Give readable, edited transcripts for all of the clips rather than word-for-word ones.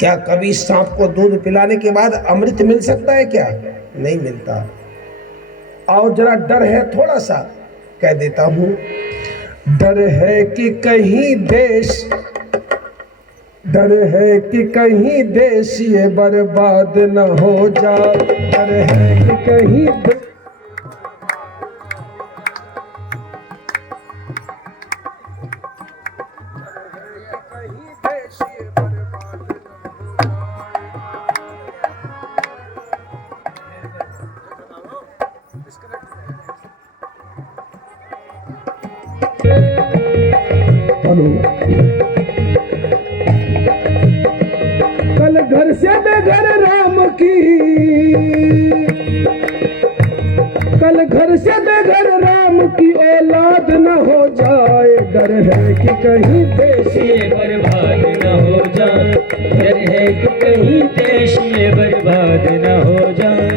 क्या कभी सांप को दूध पिलाने के बाद अमृत मिल सकता है क्या? नहीं मिलता। और जरा डर है थोड़ा सा, कह देता हूं। डर है कि कहीं देश, डर है कि कहीं देश ये बर्बाद न हो जाए। डर है कि कहीं कल घर से बेघर राम की, कल घर से बेघर राम की औलाद न हो जाए। डर है कि कहीं देश ये बर्बाद न हो जाए। डर है कि कहीं देश ये बर्बाद न हो जाए।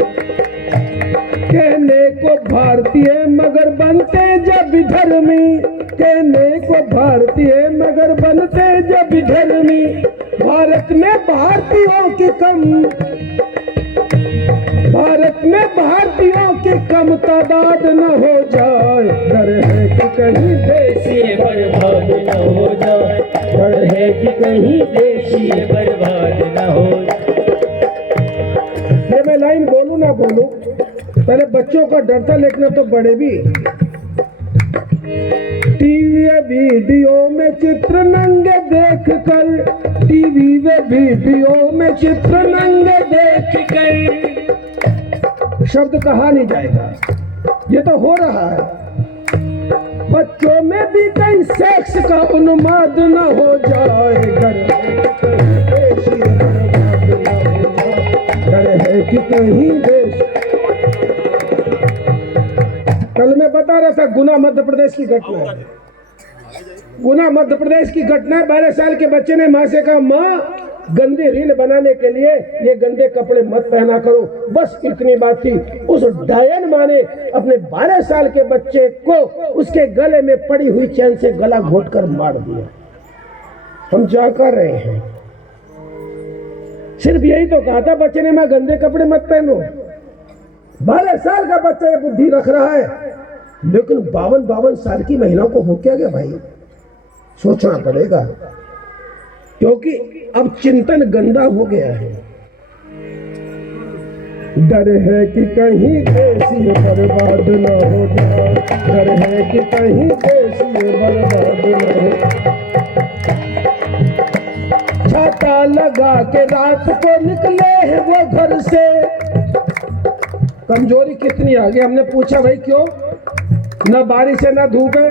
कहने को भारतीय मगर बनते जब धर्मी, कहने को भारतीय मगर बनते जब धर्मी। भारत में भारतीयों की कम, भारत में भारतीयों की कम तादाद न हो जाए। डर है कि कहीं देश ये बर्बाद न हो जाए। डर है कि कहीं देश ये बर्बाद न हो जाए। ये मैं लाइन बोलूं ना बोलूं, पहले बच्चों का डर था, लेकिन तो बड़े भी। टीवी वीडियो में चित्र नंगे देख कर, टीवी व वीडियो में चित्र नंगे देख कर, शब्द कहा नहीं जाएगा, ये तो हो रहा है। बच्चों में भी कहीं सेक्स का उन्माद न हो जाए। डर है कि कहीं देश। कल मैं बता रहा था गुना मध्य प्रदेश की घटना है, गुना मध्य प्रदेश की घटना। 12 साल के बच्चे ने माँ से कहा, माँ गंदी रील बनाने के लिए ये गंदे कपड़े मत पहना करो, बस इतनी बात थी। उस डायन माँ ने अपने 12 साल के बच्चे को उसके गले में पड़ी हुई चैन से गला घोंटकर मार दिया। हम क्या कर रहे हैं? सिर्फ यही तो कहा था बच्चे ने, मैं गंदे कपड़े मत पहनो। 12 साल का बच्चा ये बुद्धि रख रहा है, लेकिन 52 साल की महिलाओं को हो क्या गया भाई? सोचना पड़ेगा, क्योंकि अब चिंतन गंदा हो गया है। डर है कि कहीं देश ये बर्बाद न हो जाए। डर है कि कहीं देश ये बर्बाद न हो जाए। छाता लगा के रात को निकले हैं वो घर से। कमजोरी कितनी आ गई? हमने पूछा भाई क्यों? ना बारिश है ना धूप है,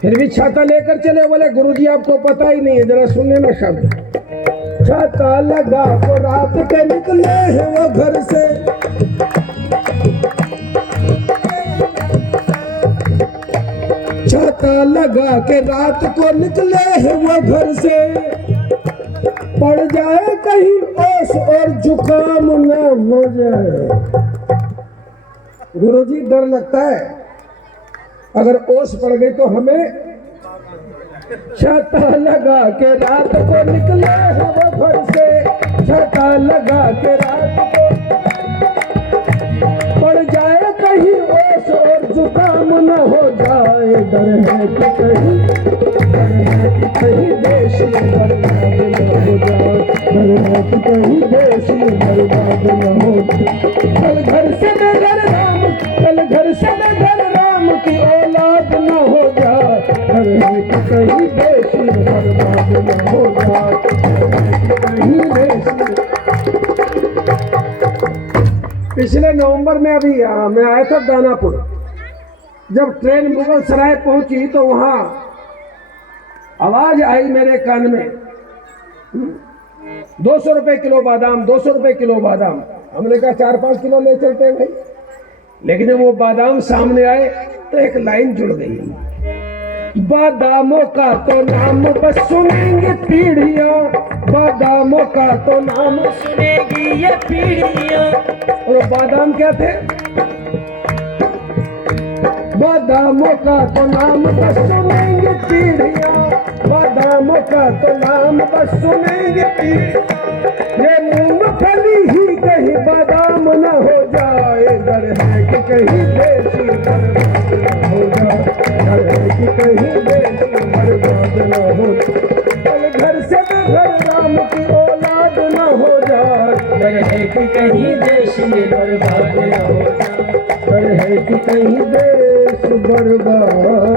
फिर भी छाता लेकर चले। बोले गुरुजी आपको पता ही नहीं है, जरा सुन लेना शब्द। छाता लगा को रात के निकले हैं वो घर से। छाता लगा के रात को निकले हैं वो घर से। पड़ जाए कहीं ओस और जुकाम न हो जाए। गुरुजी डर लगता है, अगर ओस पड़ गई तो हमें। छाता लगा के रात को निकले हैं वो घर से। छाता लगा के रात को, पड़ जाए कहीं ओस और जुकाम न हो जाए। डर है कि कहीं, डर है कि कहीं देश में बर्बाद न हो जाए। डर है कि कहीं देश में बर्बाद न हो जाए। कल घर से बेघर राम, कल घर से बेघर राम की औलाद न हो जाए। डर है कि कहीं देश में बर्बाद न हो जाए। कहीं देश में। पिछले नवंबर में अभी मैं आया था दानापुर। जब ट्रेन मुगल सराय पहुंची तो वहां आवाज आई मेरे कान में, 200 रुपए किलो बादाम, 200 रुपए किलो बादाम। हमने कहा 4-5 किलो ले चलते हैं भाई। लेकिन जब वो बादाम सामने आए तो एक लाइन जुड़ गई, बादामों का तो नाम बस सुनेंगे पीढ़ियां, बादामों का तो नाम सुनेगी ये पीढ़ियां। और बादाम क्या थे? बादामों का तो नाम बस सुनेंगे पीढ़ियां, बादामों का तो नाम बस सुनेंगे पीढ़ियां। ये मूंगफली ही कहीं बादाम न हो जाए, डर है कि कहीं देशी बर्बाद न हो जाए, डर है कि कहीं देशी बर्बाद न हो जाए, घर से बेघर राम की औलाद न हो जाए, डर है कि कहीं देश ये बर्बाद न हो जाए, डर है कि कहीं देश बर्बाद